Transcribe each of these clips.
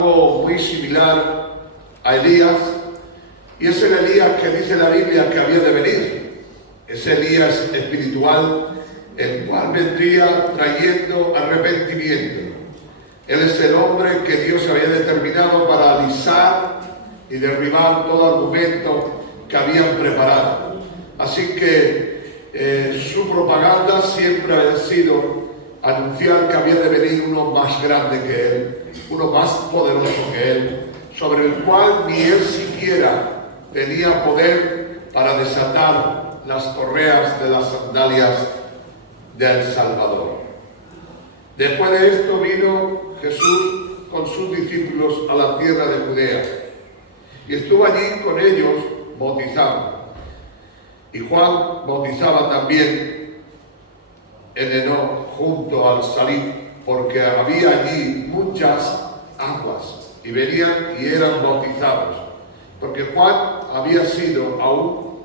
Algo muy similar a Elías, y es el Elías que dice la Biblia que había de venir, ese Elías espiritual, el cual vendría trayendo arrepentimiento. Él es el hombre que Dios había determinado para alisar y derribar todo argumento que habían preparado. Así que su propaganda siempre había sido anunciar que había de venir uno más grande que él, uno más poderoso que él, sobre el cual ni él siquiera tenía poder para desatar las correas de las sandalias del Salvador. Después de esto vino Jesús con sus discípulos a la tierra de Judea y estuvo allí con ellos bautizando. Y Juan bautizaba también en Enón junto al Salim, porque había allí muchas aguas y venían y eran bautizados, porque Juan no había sido aún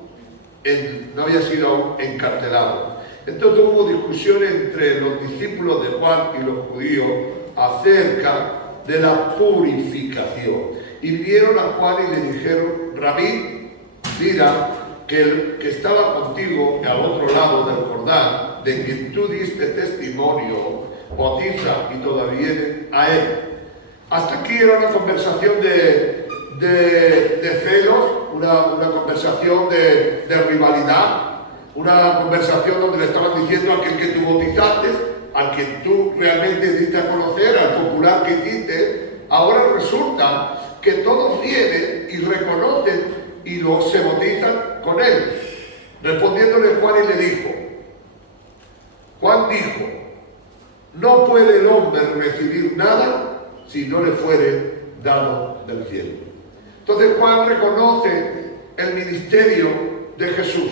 encarcelado. Entonces hubo discusión entre los discípulos de Juan y los judíos acerca de la purificación. Y vinieron a Juan y le dijeron: Rabí, mira que el que estaba contigo al otro lado del Jordán, de quien tú diste testimonio, bautiza y todavía viene a él. Hasta aquí era una conversación de celos, una conversación de rivalidad, una conversación donde le estaban diciendo a aquel que tú bautizaste, al que tú realmente diste a conocer, al popular que hiciste. Ahora resulta que todos vienen y reconocen y se bautizan con él. Respondiéndole Juan y le dijo, Juan dijo: no puede el hombre recibir nada si no le fuere dado del cielo. Entonces Juan reconoce el ministerio de Jesús,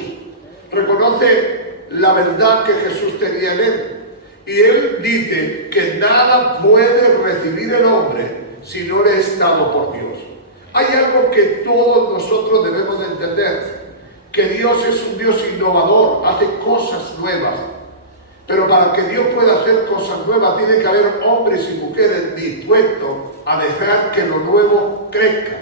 reconoce la verdad que Jesús tenía en él, y él dice que nada puede recibir el hombre si no le es dado por Dios. Hay algo que todos nosotros debemos de entender, que Dios es un Dios innovador, hace cosas nuevas. Pero para que Dios pueda hacer cosas nuevas, tiene que haber hombres y mujeres dispuestos a dejar que lo nuevo crezca.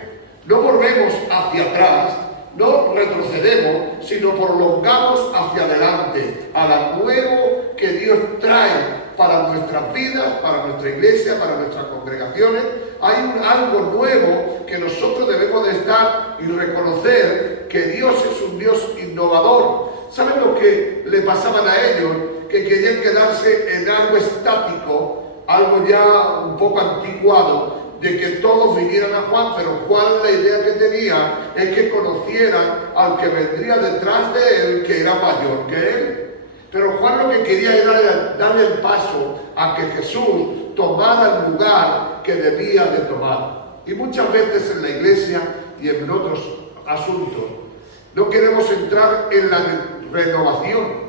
No volvemos hacia atrás, no retrocedemos, sino prolongamos hacia adelante, a lo nuevo que Dios trae para nuestras vidas, para nuestra iglesia, para nuestras congregaciones. Hay algo nuevo que nosotros debemos de estar y reconocer que Dios es un Dios innovador. ¿Saben lo que le pasaban a ellos? Que querían quedarse en algo estático, algo ya un poco anticuado, de que todos vinieran a Juan, pero Juan, la idea que tenía es que conocieran al que vendría detrás de él, que era mayor que él. Pero Juan lo que quería era darle el paso a que Jesús tomara el lugar que debía de tomar. Y muchas veces en la iglesia y en otros asuntos no queremos entrar en la renovación.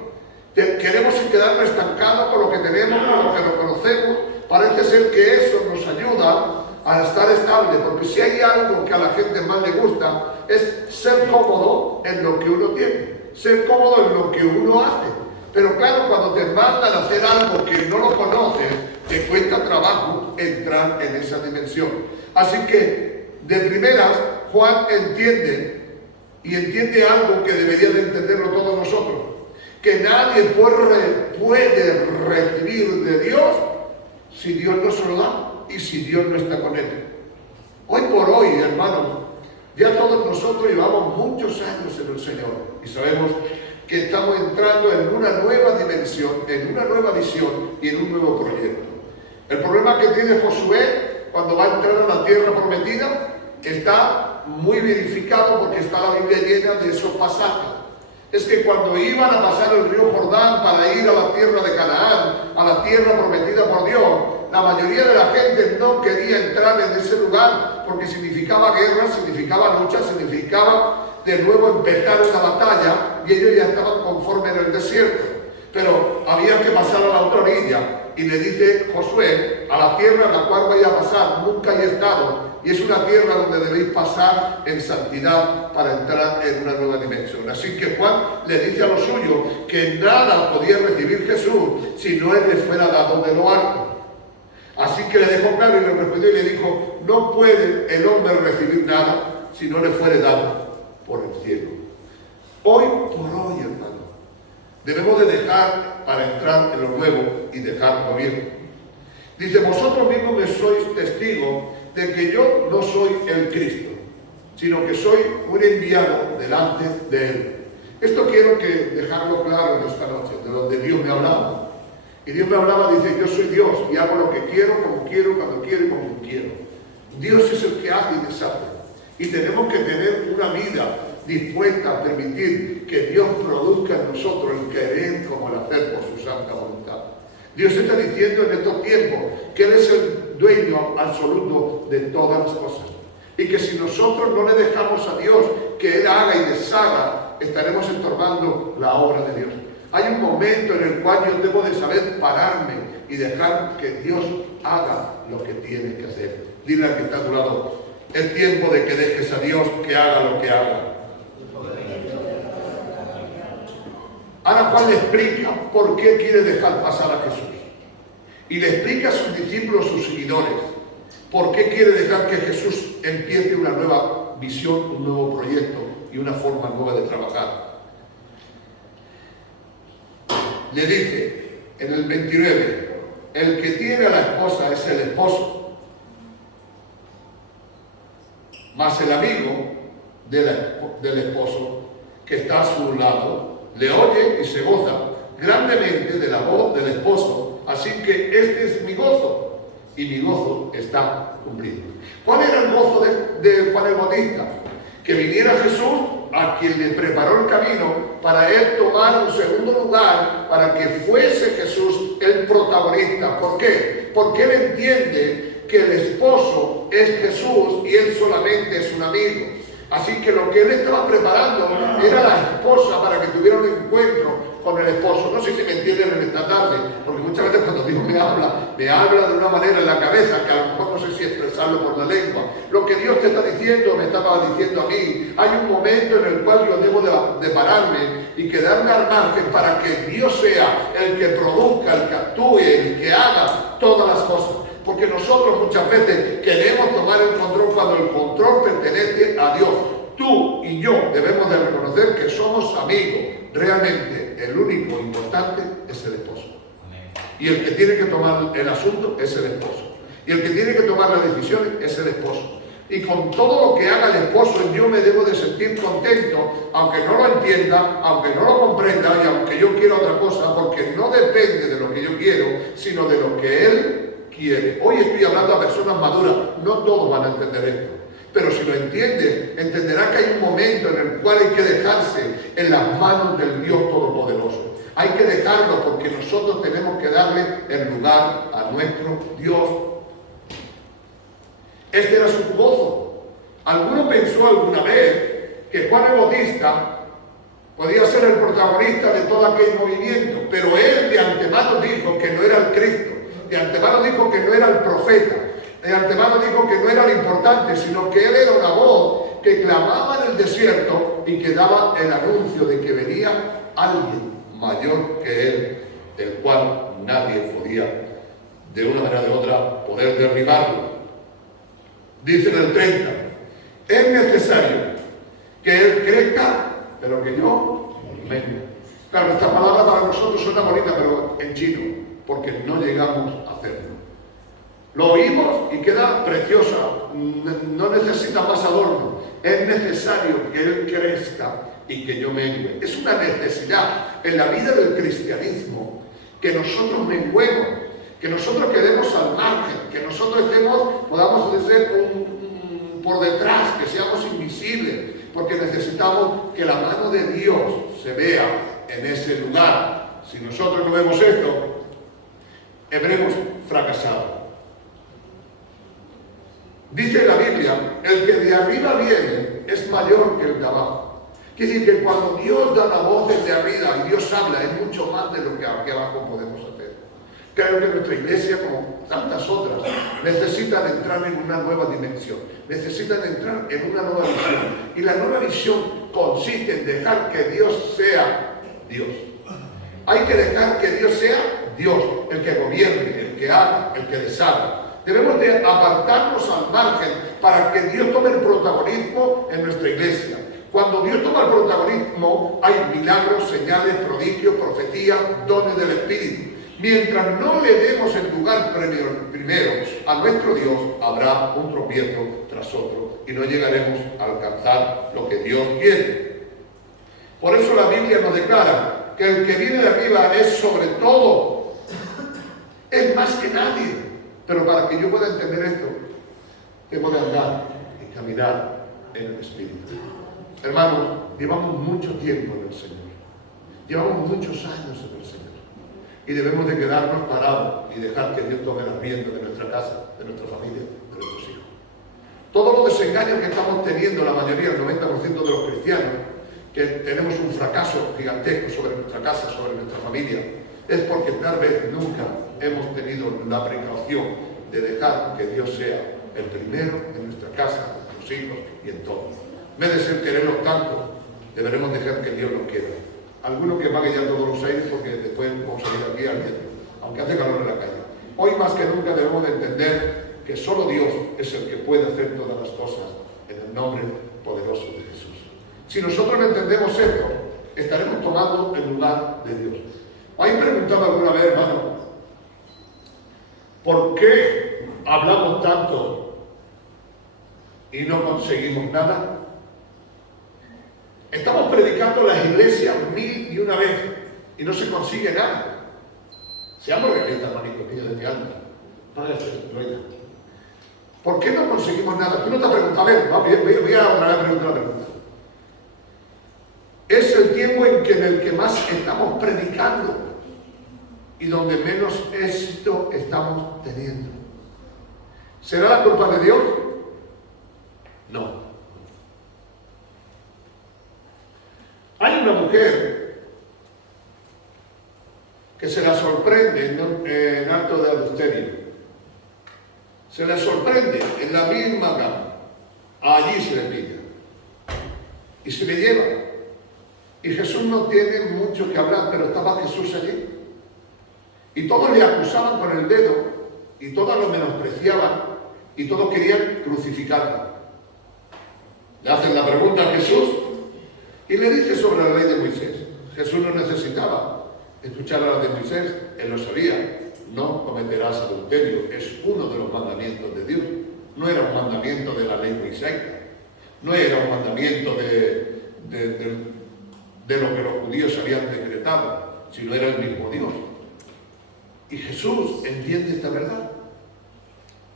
Queremos quedarnos estancados con lo que tenemos, con lo que lo conocemos. Parece ser que eso nos ayuda a estar estable, porque si hay algo que a la gente más le gusta es ser cómodo en lo que uno tiene, ser cómodo en lo que uno hace. Pero claro, cuando te mandan a hacer algo que no lo conoces, te cuesta trabajo entrar en esa dimensión. Así que, de primeras, Juan entiende algo que debería de entenderlo todos nosotros, que nadie puede recibir de Dios si Dios no se lo da y si Dios no está con él. Hoy por hoy, hermanos, ya todos nosotros llevamos muchos años en el Señor y sabemos que estamos entrando en una nueva dimensión, en una nueva visión y en un nuevo proyecto. El problema que tiene Josué cuando va a entrar a la tierra prometida está muy verificado, porque está la Biblia llena de esos pasajes. Es que cuando iban a pasar el río Jordán para ir a la tierra de Canaán, a la tierra prometida por Dios, la mayoría de la gente no quería entrar en ese lugar, porque significaba guerra, significaba lucha, significaba de nuevo empezar una batalla, y ellos ya estaban conformes en el desierto. Pero había que pasar a la otra orilla, y le dice Josué: a la tierra en la cual vais a pasar nunca he estado, y es una tierra donde debéis pasar en santidad para entrar en una nueva dimensión. Así que Juan le dice a los suyos que nada podía recibir Jesús si no él le fuera dado de lo alto. Así que le dejó claro y le respondió y le dijo, no puede el hombre recibir nada si no le fuere dado por el cielo. Hoy por hoy, hermano, debemos de dejar para entrar en lo nuevo y dejar lo viejo. Dice, vosotros mismos me sois testigos de que yo no soy el Cristo, sino que soy un enviado delante de Él. Esto quiero que dejarlo claro en esta noche, de donde Dios me hablaba. Y Dios me hablaba, dice, yo soy Dios y hago lo que quiero, como quiero, cuando quiero y como quiero. Dios es el que hace y deshace. Y tenemos que tener una vida dispuesta a permitir que Dios produzca en nosotros el querer como el hacer por su santa voluntad. Dios está diciendo en estos tiempos que Él es el dueño absoluto de todas las cosas. Y que si nosotros no le dejamos a Dios que Él haga y deshaga, estaremos estorbando la obra de Dios. Hay un momento en el cual yo debo de saber pararme y dejar que Dios haga lo que tiene que hacer. Dile al que está a tu lado, es tiempo de que dejes a Dios que haga lo que haga. Ahora Juan le explica por qué quiere dejar pasar a Jesús. Y le explica a sus discípulos, sus seguidores, por qué quiere dejar que Jesús empiece una nueva visión, un nuevo proyecto y una forma nueva de trabajar. Le dice en el 29, el que tiene a la esposa es el esposo, mas el amigo del esposo que está a su lado le oye y se goza grandemente de la voz del esposo, así que este es mi gozo y mi gozo está cumplido. ¿Cuál era el gozo de Juan el Bautista? Que viniera Jesús, a quien le preparó el camino para él tomar un segundo lugar, para que fuese Jesús el protagonista. ¿Por qué? Porque él entiende que el esposo es Jesús y él solamente es un amigo. Así que lo que él estaba preparando era la esposa para que tuviera un encuentro con el esposo. No sé si me entienden en esta tarde, porque muchas veces cuando Dios me habla de una manera en la cabeza que a lo mejor no sé si expresarlo por la lengua. Lo que Dios te está diciendo, me estaba diciendo a mí, hay un momento en el cual yo debo de pararme y quedarme al margen para que Dios sea el que produzca, el que actúe, el que haga todas las cosas. Porque nosotros muchas veces queremos tomar el control cuando el control pertenece a Dios. Tú y yo debemos de reconocer que somos amigos. Realmente el único importante es el esposo. Y el que tiene que tomar el asunto es el esposo. Y el que tiene que tomar las decisiones es el esposo. Y con todo lo que haga el esposo yo me debo de sentir contento, aunque no lo entienda, aunque no lo comprenda y aunque yo quiera otra cosa, porque no depende de lo que yo quiero, sino de lo que él quiere. Hoy estoy hablando a personas maduras, no todos van a entender esto, pero si lo entienden, entenderá que hay un momento en el cual hay que dejarse en las manos del Dios Todopoderoso. Hay que dejarlo porque nosotros tenemos que darle el lugar a nuestro Dios. Este era su gozo. ¿Alguno pensó alguna vez que Juan el Bautista podía ser el protagonista de todo aquel movimiento? Pero él de antemano dijo que no era el Cristo. De antemano dijo que no era el profeta, de antemano dijo que no era lo importante, sino que él era una voz que clamaba en el desierto y que daba el anuncio de que venía alguien mayor que él, el cual nadie podía, de una manera o de otra, poder derribarlo. Dice en el 30, es necesario que él crezca, pero que yo mengue. Claro, esta palabra para nosotros suena bonita, pero en chino, porque no llegamos a hacerlo. Lo oímos y queda preciosa, no necesita más adorno. Es necesario que él crezca y que yo mengue. Es una necesidad en la vida del cristianismo que nosotros menguemos, que nosotros quedemos al margen, que nosotros podamos ser por detrás, que seamos invisibles, porque necesitamos que la mano de Dios se vea en ese lugar. Si nosotros no vemos esto, habremos fracasado. Dice la Biblia, el que de arriba viene es mayor que el de abajo. Quiere decir que cuando Dios da la voz desde arriba y Dios habla, es mucho más de lo que aquí abajo podemos hacer. Creo que nuestra iglesia, como tantas otras, necesitan entrar en una nueva dimensión, necesitan entrar en una nueva visión. Y la nueva visión consiste en dejar que Dios sea Dios. Hay que dejar que Dios sea Dios, el que gobierne, el que haga, el que deshaga. Debemos de apartarnos al margen para que Dios tome el protagonismo en nuestra iglesia. Cuando Dios toma el protagonismo, hay milagros, señales, prodigios, profetías, dones del Espíritu. Mientras no le demos el lugar primero a nuestro Dios, habrá un tropiezo tras otro y no llegaremos a alcanzar lo que Dios quiere. Por eso la Biblia nos declara que el que viene de arriba es sobre todo, es más que nadie. Pero para que yo pueda entender esto, tengo de andar y caminar en el Espíritu. Hermanos, llevamos mucho tiempo en el Señor. Llevamos muchos años en el Señor. Y debemos de quedarnos parados y dejar que Dios tome las riendas de nuestra casa, de nuestra familia, de nuestros hijos. Todos los desengaños que estamos teniendo, la mayoría, el 90% de los cristianos, que tenemos un fracaso gigantesco sobre nuestra casa, sobre nuestra familia, es porque tal vez nunca hemos tenido la precaución de dejar que Dios sea el primero en nuestra casa, en nuestros hijos y en todo. En vez de ser quererlos tanto, deberemos dejar que Dios los quiera. Algunos que paguen ya todos los aires porque después vamos a ir aquí al viento, aunque hace calor en la calle. Hoy más que nunca debemos de entender que solo Dios es el que puede hacer todas las cosas en el nombre poderoso de Jesús. Si nosotros no entendemos esto, estaremos tomando el lugar de Dios. ¿Habéis preguntado alguna vez, hermano, por qué hablamos tanto y no conseguimos nada? Estamos predicando las iglesias 1001 vez y no se consigue nada. Seamos realistas, hermanito, mío, de mi alma. ¿Por qué no conseguimos nada? Tú no te has preguntado. A ver, voy a preguntar la pregunta. Es el tiempo en el que más estamos predicando y donde menos éxito estamos teniendo. ¿Será la culpa de Dios? No. Hay una mujer que se la sorprende en acto de adulterio. Se la sorprende en la misma cama. Allí se le pilla. Y se le lleva. Y Jesús no tiene mucho que hablar, pero estaba Jesús allí. Y todos le acusaban con el dedo, y todos lo menospreciaban, y todos querían crucificarlo. Le hacen la pregunta a Jesús, y le dice sobre la ley de Moisés. Jesús no necesitaba escuchar a la de Moisés, él lo sabía. No cometerás adulterio, es uno de los mandamientos de Dios. No era un mandamiento de la ley mosaica, no era un mandamiento de lo que los judíos habían decretado, sino era el mismo Dios. Y Jesús entiende esta verdad.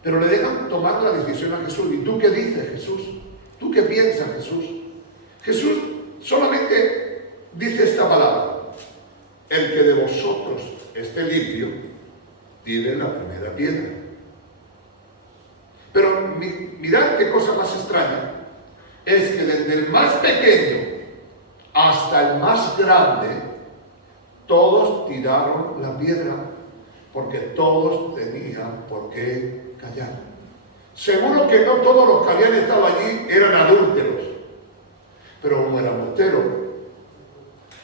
Pero le dejan tomar la decisión a Jesús. ¿Y tú qué dices, Jesús? ¿Tú qué piensas, Jesús? Jesús solamente dice esta palabra: el que de vosotros esté limpio, tire la primera piedra. Pero mirad qué cosa más extraña. Es que desde el más pequeño hasta el más grande, todos tiraron la piedra, porque todos tenían por qué callar. Seguro que no todos los que habían estado allí eran adúlteros, pero uno era adúltero,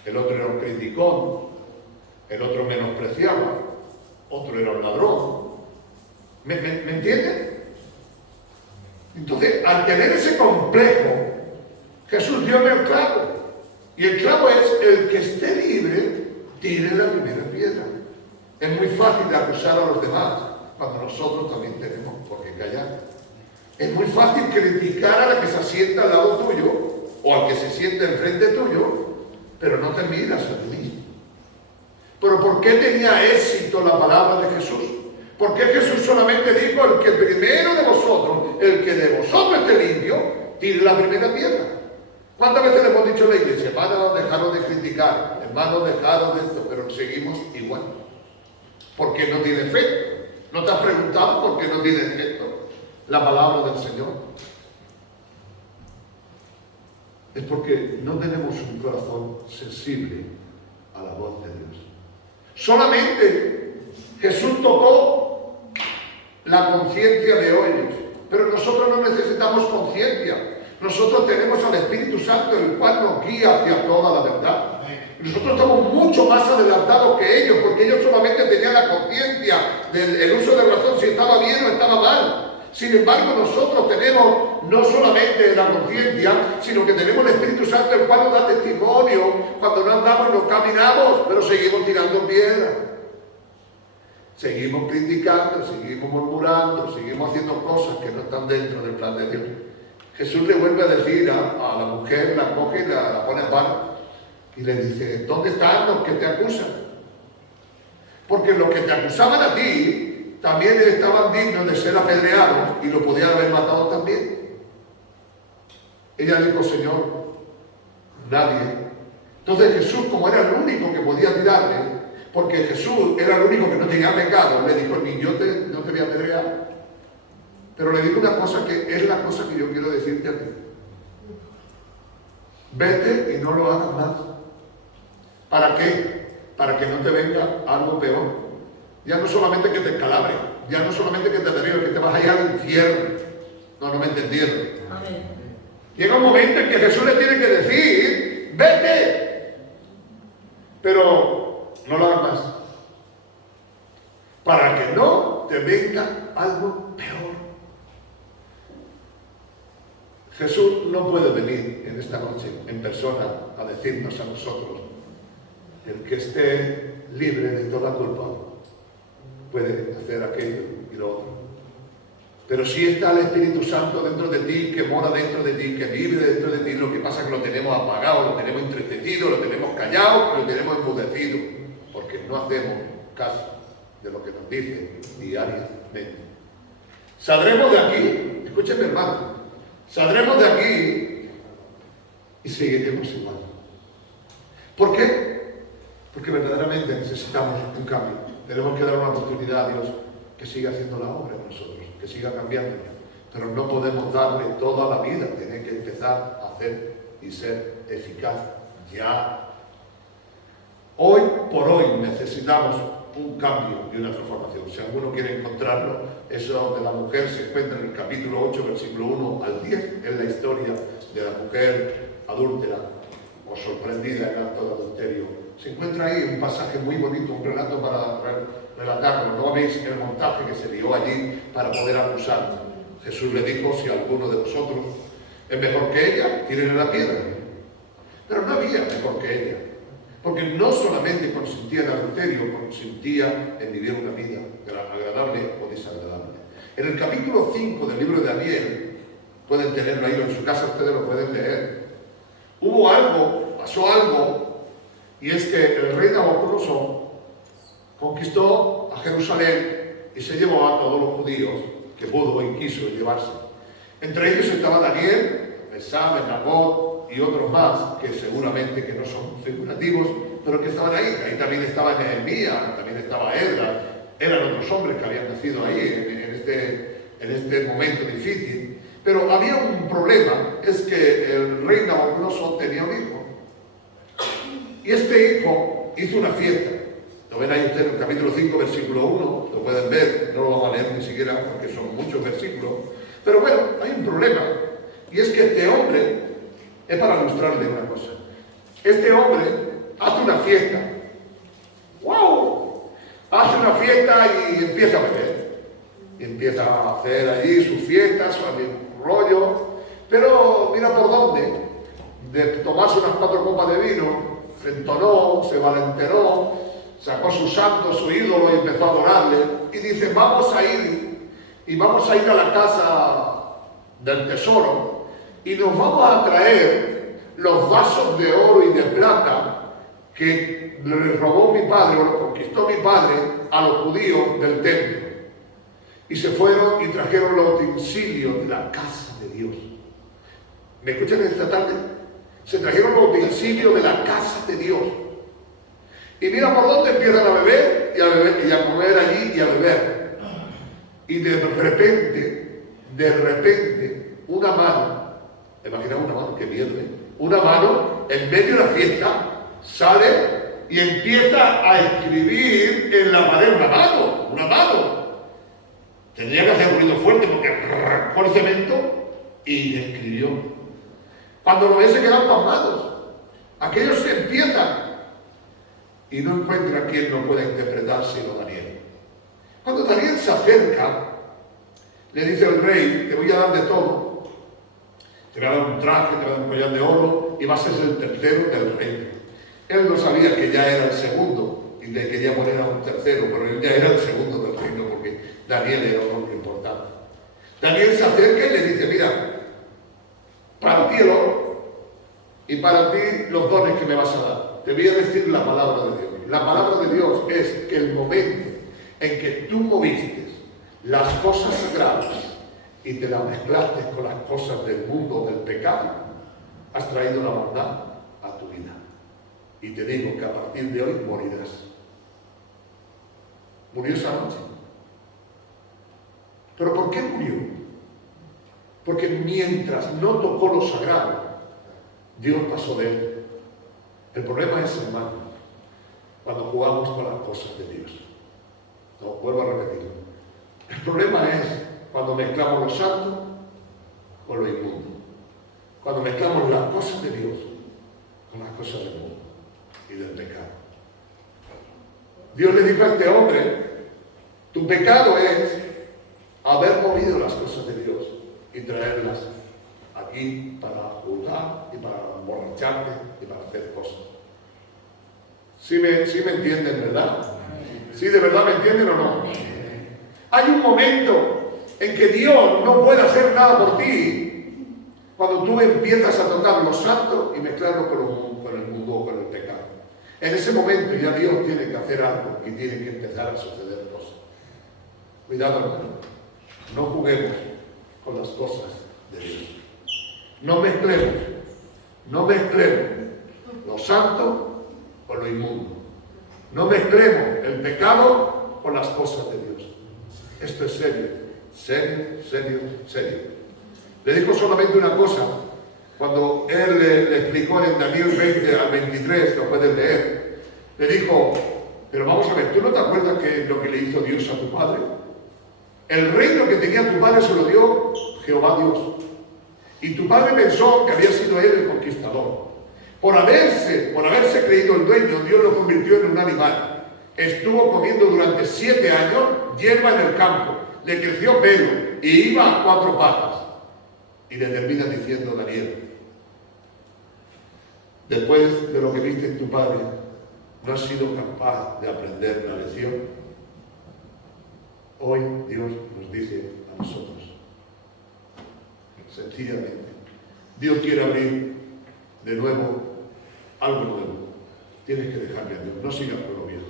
el otro era un criticón, el otro menospreciaba, otro era un ladrón. ¿Me entienden? Entonces, al tener ese complejo, Jesús dio el clavo. Y el clavo es: el que esté libre, tire la primera piedra. Es muy fácil de acusar a los demás, cuando nosotros también tenemos por qué callar. Es muy fácil criticar a la que se sienta al lado tuyo, o al que se sienta enfrente tuyo, pero no te miras a ti mismo. Pero ¿por qué tenía éxito la palabra de Jesús? ¿Por qué Jesús solamente dijo: el que primero de vosotros, el que de vosotros esté limpio, tire la primera piedra? ¿Cuántas veces le hemos dicho a la iglesia: hermanos, dejaros de criticar, hermanos, dejaros de esto? Pero seguimos igual. ¿Por qué no tiene efecto? ¿No te has preguntado por qué no tiene efecto la palabra del Señor? Es porque no tenemos un corazón sensible a la voz de Dios. Solamente Jesús tocó la conciencia de ellos, pero nosotros no necesitamos conciencia. Nosotros tenemos al Espíritu Santo, el cual nos guía hacia toda la verdad. Nosotros estamos mucho más adelantados que ellos, porque ellos solamente tenían la conciencia del uso de razón, si estaba bien o estaba mal. Sin embargo, nosotros tenemos no solamente la conciencia, sino que tenemos el Espíritu Santo, el cual nos da testimonio cuando no andamos, no caminamos, pero seguimos tirando piedras. Seguimos criticando, seguimos murmurando, seguimos haciendo cosas que no están dentro del plan de Dios. Jesús le vuelve a decir a la mujer, la coge y la pone en mano y le dice: ¿dónde están los que te acusan? Porque los que te acusaban a ti también estaban dignos de ser apedreados y lo podían haber matado también. Ella dijo: Señor, nadie. Entonces Jesús, como era el único que podía tirarle, porque Jesús era el único que no tenía pecado, le dijo: ni yo no te voy a apedrear. Pero le digo una cosa que es la cosa que yo quiero decirte a ti. Vete y no lo hagas más. ¿Para qué? Para que no te venga algo peor. Ya no solamente que te escalabre, ya no solamente que te derribe, que te vas a ir al infierno. No me entendieron. Amén. Llega un momento en que Jesús le tiene que decir: vete, pero no lo hagas más. Para que no te venga algo peor. Jesús no puede venir en esta noche en persona a decirnos a nosotros: el que esté libre de toda culpa puede hacer aquello y lo otro. Pero si está el Espíritu Santo dentro de ti, que mora dentro de ti, que vive dentro de ti, lo que pasa es que lo tenemos apagado, lo tenemos entristecido, lo tenemos callado, lo tenemos embudecido, porque no hacemos caso de lo que nos dice diariamente. Saldremos de aquí, escúcheme hermano, saldremos de aquí y seguiremos igual. ¿Por qué? Porque verdaderamente necesitamos un cambio. Tenemos que dar una oportunidad a Dios que siga haciendo la obra en nosotros, que siga cambiándonos. Pero no podemos darle toda la vida, tiene que empezar a hacer y ser eficaz ya. Hoy por hoy necesitamos un cambio y una transformación. Si alguno quiere encontrarlo, eso de la mujer se encuentra en el capítulo 8, versículo 1 al 10, es la historia de la mujer adúltera o sorprendida en acto de adulterio. Se encuentra ahí un pasaje muy bonito, un relato para relatarlo. No veis el montaje que se dio allí para poder acusarlo. Jesús le dijo: si alguno de vosotros es mejor que ella, tírenle la piedra. Pero no había mejor que ella. Porque no solamente consistía en adulterio, consistía en vivir una vida agradable o desagradable. En el capítulo 5 del libro de Daniel, pueden tenerlo ahí en su casa, ustedes lo pueden leer. Hubo algo, pasó algo, y es que el rey Nabucodonosor conquistó a Jerusalén y se llevó a todos los judíos que pudo y quiso llevarse. Entre ellos estaba Daniel, Mesam, Nabot y otros más que seguramente que no son figurativos, pero que estaban ahí. Ahí también estaba Nehemías, también estaba Esdras, eran otros hombres que habían nacido ahí en este momento difícil. Pero había un problema, es que el rey Nabucodonosor tenía un hijo. Y este hijo hizo una fiesta. Lo ven ahí ustedes en el capítulo 5, versículo 1, lo pueden ver, no lo vamos a leer ni siquiera porque son muchos versículos. Pero bueno, hay un problema, y es que este hombre, es para ilustrarle una cosa, este hombre hace una fiesta. ¡Wow! Hace una fiesta y empieza a beber. Y empieza a hacer allí sus fiestas, su rollo, pero mira por dónde, de tomarse unas 4 copas de vino, se entonó, se valentenó, sacó su santo, su ídolo y empezó a adorarle. Y dice: vamos a ir, y vamos a ir a la casa del tesoro, y nos vamos a traer los vasos de oro y de plata que le robó mi padre, o lo conquistó mi padre, a los judíos del templo. Y se fueron y trajeron los utensilios de la casa de Dios. ¿Me escuchan esta tarde? Se trajeron los utensilios de la casa de Dios. Y mira por dónde empiezan a beber y a comer allí y a beber. Y de repente, una mano, imagina una mano que pierde, una mano en medio de la fiesta sale y empieza a escribir en la pared una mano. Tendría que hacer ruido fuerte porque arrancó el cemento y escribió Cuando lo ven se quedan pasmados. Aquellos se empiezan y no encuentra quien lo pueda interpretar sino Daniel. Cuando Daniel se acerca, le dice el rey: te voy a dar de todo. Te voy a dar un traje, te voy a dar un collar de oro y vas a ser el tercero del reino. Él no sabía que ya era el segundo y le quería poner a un tercero, pero él ya era el segundo del reino porque Daniel era un hombre importante. Daniel se acerca y le dice: mira, para ti el oro y para ti los dones que me vas a dar. Te voy a decir la palabra de Dios. La palabra de Dios es que el momento en que tú moviste las cosas sagradas y te las mezclaste con las cosas del mundo, del pecado, has traído la maldad a tu vida. Y te digo que a partir de hoy morirás. Murió esa noche. ¿Pero por qué murió? Porque mientras no tocó lo sagrado, Dios pasó de él. El problema es, hermano, cuando jugamos con las cosas de Dios. No, vuelvo a repetirlo. El problema es cuando mezclamos lo santo con lo inmundo. Cuando mezclamos las cosas de Dios con las cosas del mundo y del pecado. Dios le dijo a este hombre: tu pecado es haber movido las cosas de Dios y traerlas aquí para juzgar y para emborracharte y para hacer cosas. ¿Sí me entienden, verdad? ¿Sí de verdad me entienden o no? Hay un momento en que Dios no puede hacer nada por ti cuando tú empiezas a tocar lo santo y mezclarlo con el mundo o con el pecado. En ese momento ya Dios tiene que hacer algo y tiene que empezar a suceder cosas. Cuidado, hermano. No juguemos con las cosas de Dios. No mezclemos lo santo con lo inmundo. No mezclemos el pecado con las cosas de Dios. Esto es serio, serio. Le dijo solamente una cosa. Cuando él le explicó en Daniel 20 al 23, lo puedes leer, le dijo: pero vamos a ver, ¿tú no te acuerdas lo que le hizo Dios a tu padre? El reino que tenía tu padre se lo dio Jehová Dios. Y tu padre pensó que había sido él el conquistador. Por haberse creído el dueño, Dios lo convirtió en un animal. Estuvo comiendo durante 7 años hierba en el campo. Le creció pelo y iba a 4 patas. Y le termina diciendo Daniel: después de lo que viste en tu padre, ¿no has sido capaz de aprender la lección? Hoy Dios nos dice a nosotros, sencillamente, Dios quiere abrir de nuevo algo nuevo. Tienes que dejarle a Dios, no sigas por lo viejo.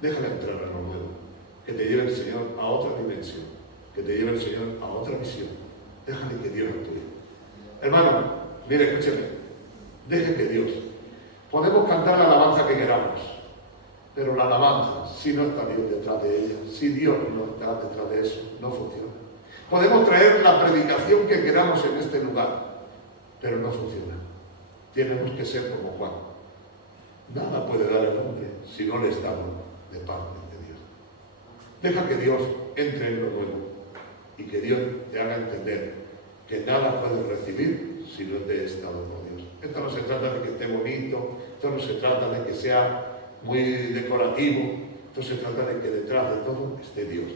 Déjale entrar a lo nuevo, que te lleve el Señor a otra dimensión, que te lleve el Señor a otra visión. Déjale que Dios actúe. Hermano, mire, escúcheme, deje que Dios. Podemos cantar la alabanza que queramos, pero la alabanza, si no está Dios detrás de ella, si Dios no está detrás de eso, no funciona. Podemos traer la predicación que queramos en este lugar, pero no funciona. Tenemos que ser como Juan. Nada puede dar el hombre si no le está dando de parte de Dios. Deja que Dios entre en lo nuevo y que Dios te haga entender que nada puedes recibir si no te es dado por Dios. Esto no se trata de que esté bonito, esto no se trata de que sea muy decorativo, esto se trata de que detrás de todo esté Dios.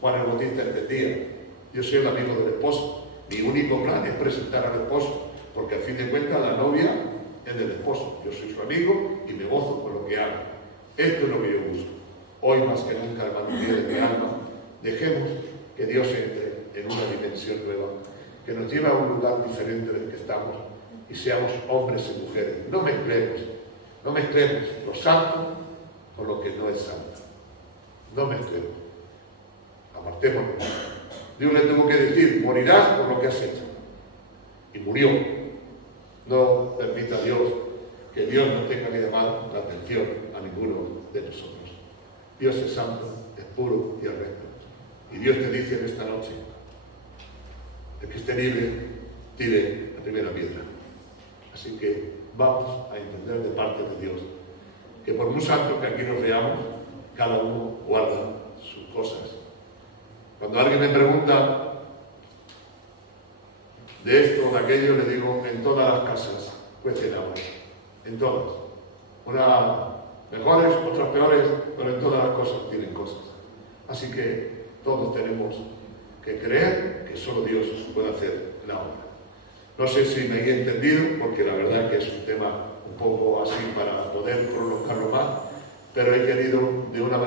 Juan el Bautista entendía: yo soy el amigo del esposo, mi único plan es presentar al esposo, porque al fin de cuentas la novia es del esposo, yo soy su amigo y me gozo con lo que haga. Esto es lo que yo busco. Hoy más que nunca, hermano mío de mi alma, dejemos que Dios entre en una dimensión nueva, que nos lleve a un lugar diferente del que estamos y seamos hombres y mujeres. No mezclemos lo santo con lo que no es santo. No mezclemos. Apartémonos. Dios le tuvo que decir: morirás por lo que has hecho. Y murió. No permita a Dios que Dios no tenga que llamar la atención a ninguno de nosotros. Dios es santo, es puro y es recto. Y Dios te dice en esta noche: el que esté libre, tire la primera piedra. Así que vamos a entender de parte de Dios que por muy santo que aquí nos veamos, cada uno guarda sus cosas. Cuando alguien me pregunta de esto o de aquello, le digo, en todas las casas cuecen agua, en todas. Unas mejores, otras peores, pero en todas las cosas tienen cosas. Así que todos tenemos que creer que solo Dios puede hacer la obra. No sé si me he entendido, porque la verdad que es un tema un poco así para poder prolongarlo más, pero he querido de una manera